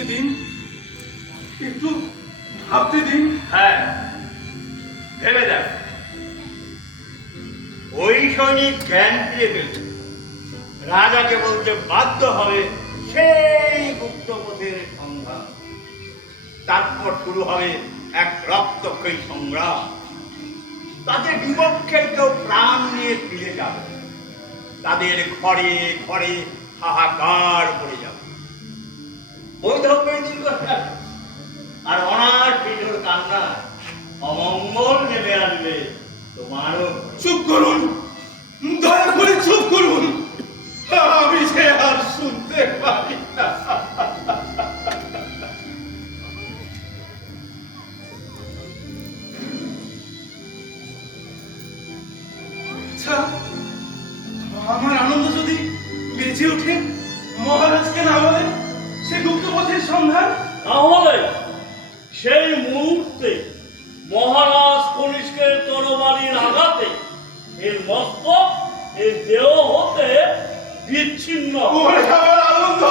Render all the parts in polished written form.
ভাবতে দিন, একটু ভাবতে দিন। হ্যাঁ, ভেবে দেখ। ওই সৈনিক জ্ঞান ফিরে পেল, রাজাকে বলতে বাধ্য হবে সেই গুপ্তপথের সন্ধান। তারপর শুরু হবে এক রক্তক্ষয়ী সংগ্রাম। তাদের বিপক্ষে কেউ প্রাণ নিয়ে ফিরে যাবে, তাদের ঘরে ঘরে হাহাকার পড়ে যাবে। বৈধব্যের দীর্ঘশ্বাস আর অনার পিঠোর কান্না, অমঙ্গল নেমে আসবে তোমারও। চুপ করুন, দয়া করে চুপ করুন, আমি সে আর শুনতে পারি না। আচ্ছা, আমার আনন্দ যদি বেঁচে ওঠে, মহারাজকে না বলে সে গুপ্তপথের সন্ধান, তাহলে সেই মুহূর্তে মহারাজ কনিষ্কের তরবারির আঘাতে এর মস্তক এর দেহ হতে বিচ্ছিন্ন ওরে আমার আনন্দ,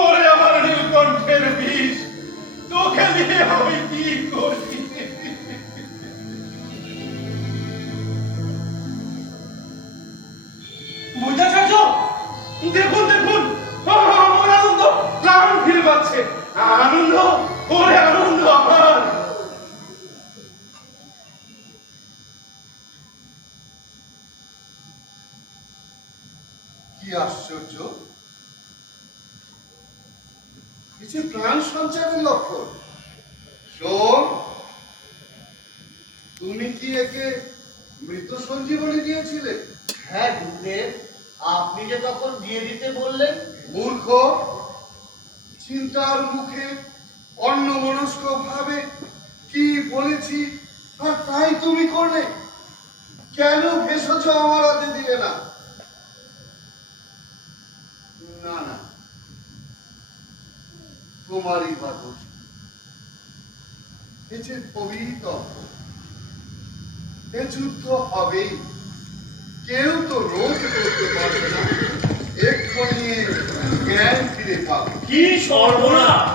ওরে আমার নীলকণ্ঠের বিষ, তোকে দিয়ে আমি কি করি? বোঝাচ্ছ? দেখুন দেখুন, আমার আনন্দ প্রাণ ফিরে পাচ্ছে। আনন্দ, ওরে আনন্দ আমার। কি আশ্চর্য! কিছু প্রাণ সঞ্চারের লক্ষণ। শোন, তুমি কি একে মৃত সঞ্জীবনী দিয়েছিলে? হ্যাঁ গুরুদেব, আপনি যে তখন দিয়ে দিতে বললেন। মূর্খ, চিন্তার মুখে অন্যমনস্ক ভাবে কি বলেছি আর তাই তুমি করলে। কেন ভেষজ আমার হাতে দিলে না? না না, তোমারই বা দোষ। এ যে পবিত্র, এ যুদ্ধ হবেই, কেউ তো রোধ করতে পারবে না। এক্ষুনি জ্ঞান ফিরে পাবে। কি সর্বনাশ!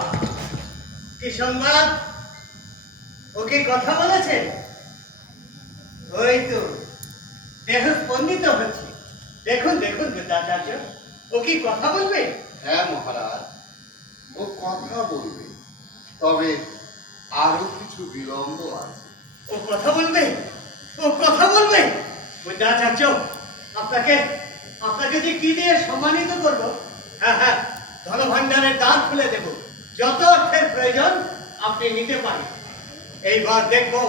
কি সংবাদ? ও কি কথা বলেছে? ওই তো দেহ স্পন্দিত হচ্ছে। দেখুন দেখুন বৃদ্ধাচার্য, ও কি কথা বলবে? হ্যাঁ মহারাজ, ও কথা বলবে, তবে আরো কিছু বিলম্ব আছে। ও কথা বলবে? ও কথা বলবে? বৃদ্ধাচার্য, আপনাকে আপনাকে যে কি দিয়ে সম্মানিত করব? হ্যাঁ হ্যাঁ, ধনভাণ্ডারের দ্বার খুলে দেব, যত অর্থের প্রয়োজন আপনি নিতে পারেন। এইবার দেখবো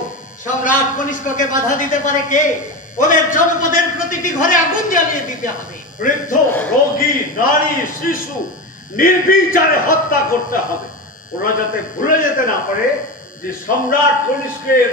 সম্রাট কনিষ্ককে বাধা দিতে পারে কে। ওদের জনপদের প্রতিটি ঘরে আগুন জ্বালিয়ে দিতে হবে। বৃদ্ধ, রোগী, নারী, শিশু নির্বিচারে হত্যা করতে হবে। ওরা যাতে ভুলে যেতে না পারে যে সম্রাট কনিষ্কের